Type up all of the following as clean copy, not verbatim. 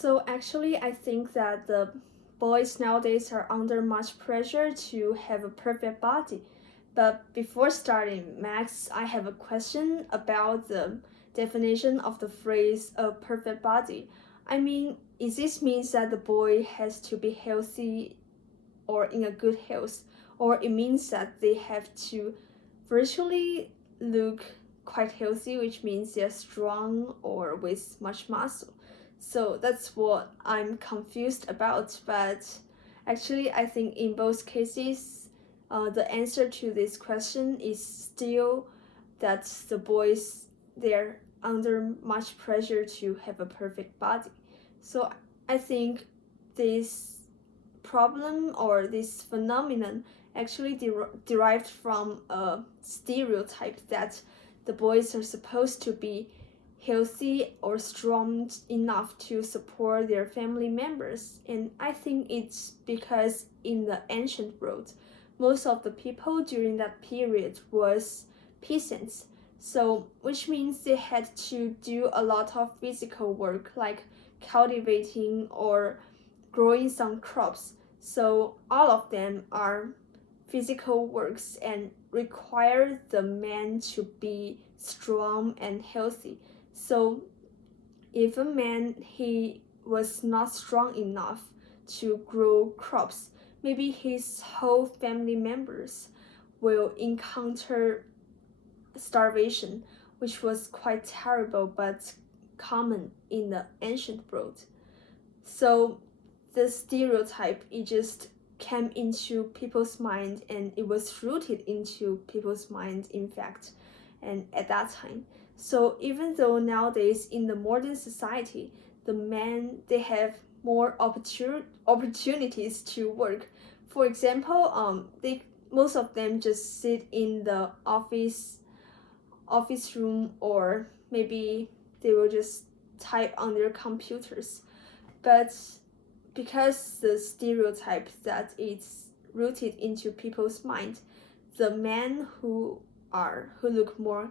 So actually, I think that the boys nowadays are under much pressure to have a perfect body. But before starting, Max, I have a question about the definition of the phrase a perfect body. I mean, is this means that the boy has to be healthy or in a good health, or it means that they have to virtually look quite healthy, which means they're strong or with much muscle. So that's what I'm confused about. But actually, I think in both cases, the answer to this question is still that the boys, they're under much pressure to have a perfect body. So I think this problem or this phenomenon actually derived from a stereotype that the boys are supposed to be healthy or strong enough to support their family members. And I think it's because in the ancient world, most of the people during that period was peasants. So, which means they had to do a lot of physical work like cultivating or growing some crops. So all of them are physical works and require the man to be strong and healthy. So if a man he was not strong enough to grow crops, maybe his whole family members will encounter starvation, which was quite terrible but common in the ancient world. So the stereotype, it just came into people's mind and it was rooted into people's mind, in fact, and at that time. So even though nowadays in the modern society, the men they have more opportunities to work. For example, they most of them just sit in the office room, or maybe they will just type on their computers. But because the stereotype that it's rooted into people's mind, the men who look more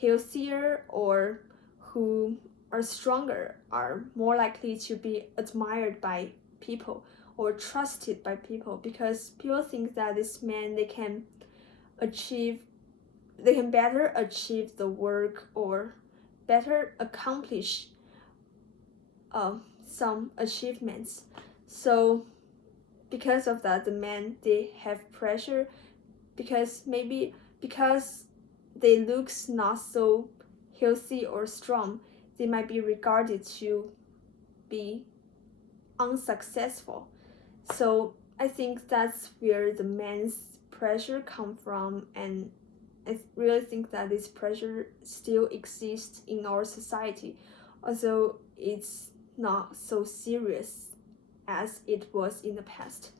healthier or who are stronger are more likely to be admired by people or trusted by people, because people think that this man achieve they can better achieve the work or better accomplish some achievements. So because of that, the men they have pressure because they looks not so healthy or strong, they might be regarded to be unsuccessful. So I think that's where the men's pressure come from, and I really think that this pressure still exists in our society, although it's not so serious as it was in the past.